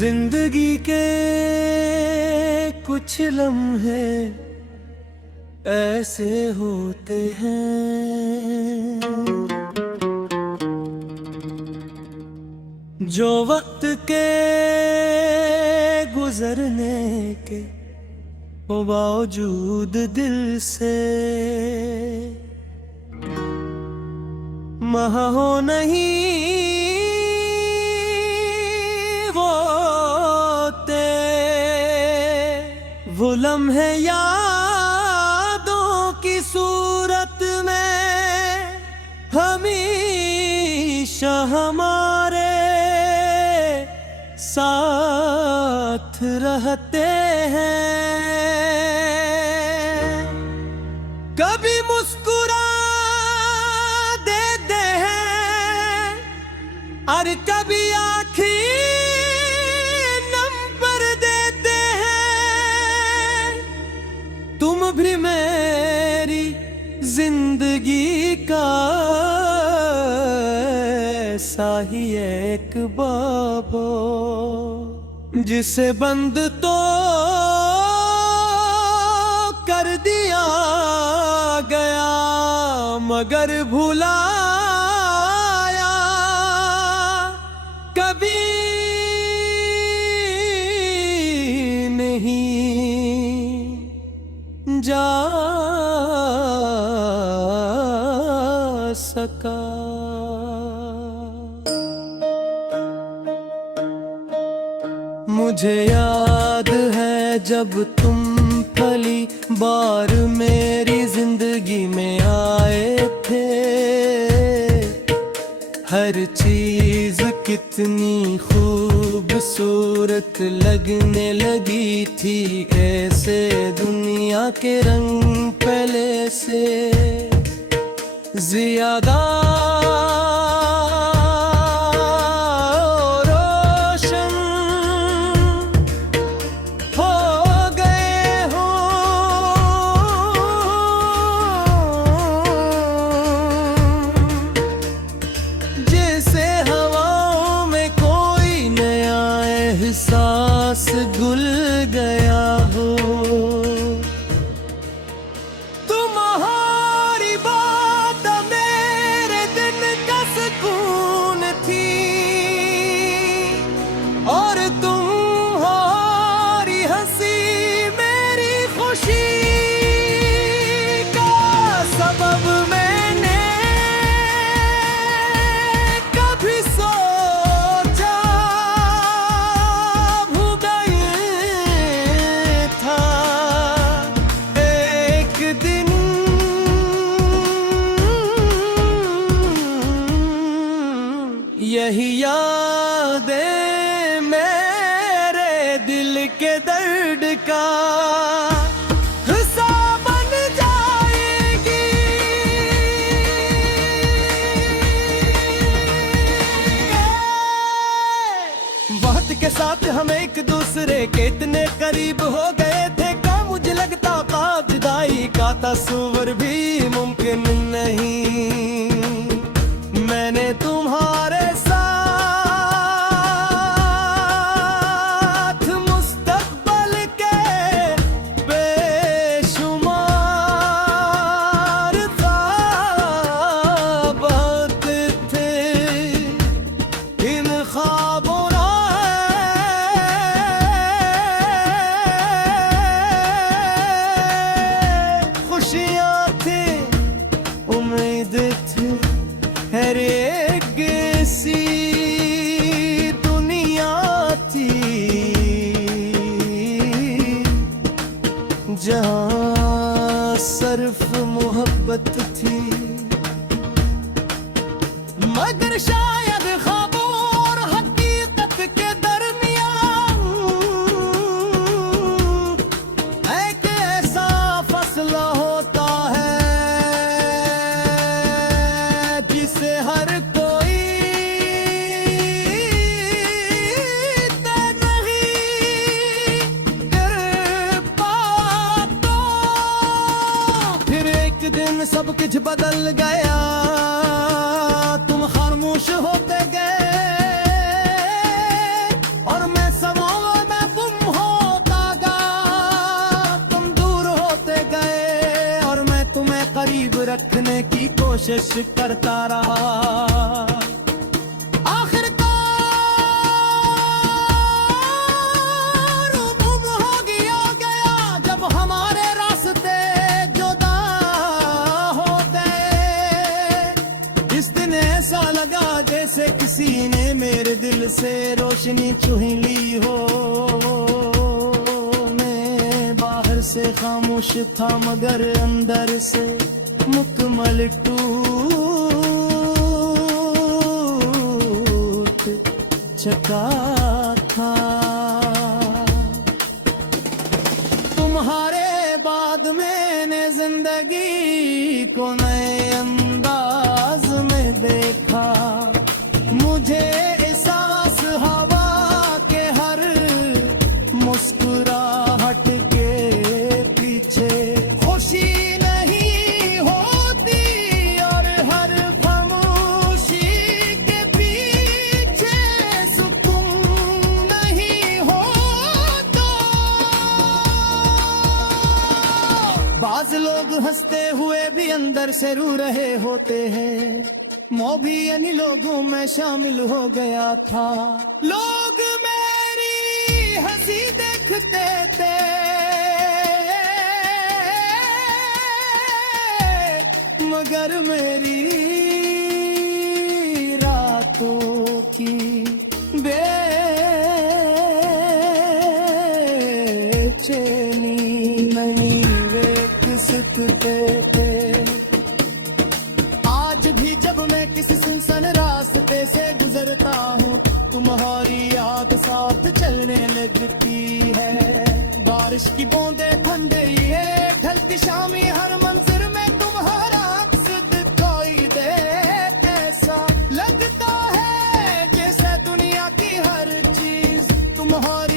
जिंदगी के कुछ लम्हे ऐसे होते हैं जो वक्त के गुजरने के बावजूद दिल से महो नहीं वो लम्हे यादों की सूरत में हमेशा हमारे साथ रहते हैं। कभी मुस्कुरा देते हैं और कभी आँखें तुम भी मेरी जिंदगी का ऐसा ही एक बाब हो जिसे बंद तो कर दिया गया मगर भुलाया कभी जा सका। मुझे याद है जब तुम पहली बार मेरी जिंदगी में आए थे, हर चीज कितनी खूबसूरत लगने लगी थी, ऐसे दुनिया के रंग पहले से ज्यादा रोशन हो गए हो। जैसे हवाओं में कोई नया एहसास घुल गया हो। तुम्हारी बात मेरे दिन का सुकून थी और तुम्हारी हंसी मेरी खुशी का सबब मैंने कभी सोचा यही यादें मेरे दिल के दर्द का हिस्सा बन जाएगी। वक्त के साथ हम एक दूसरे के इतने करीब हो गए थे का मुझे लगता था जुदाई का तस्वर भी मुमकिन नहीं। मैंने तुम्हारे साथ मुस्तकबल के बेशुमार ख्वाब थे, इन ख्वाबों खुशियाँ थी, उम्मीद थी, हर एक सी दुनिया थी जहाँ सिर्फ मोहब्बत थी। मगर शायद ख्वाबों और हकीकत के दरमियान एक ऐसा फसला होता है जिसे हर कोई तय नहीं कर पाता। फिर एक दिन सब कुछ बदल गया, तुम खामोश होते गए और मैं सब कोशिश करता रहा। आखिरकार गुम हो गया जब हमारे रास्ते जुदा हो गए। इस दिन ऐसा लगा जैसे किसी ने मेरे दिल से रोशनी छीन ली हो। से खामोश था मगर अंदर से मुकम्मल टूट चुका था। तुम्हारे बाद मैंने जिंदगी को नए अंदाज में देखा। मुझे एहसास हवा के हर मुस्कुराहट बाज लोग हंसते हुए भी अंदर से रो रहे होते हैं। मैं भी इन्हीं लोगों में शामिल हो गया था। लोग मेरी हंसी देखते थे मगर मेरी रातों की बेचैनी नहीं थे। आज भी जब मैं किसी सुनसान रास्ते से गुजरता हूँ तुम्हारी याद साथ चलने लगती है। बारिश की बूंदे ठंडे ये ढलती शामी हर मंजर में तुम्हारा अक्स दिखाई दे। ऐसा लगता है जैसे दुनिया की हर चीज तुम्हारी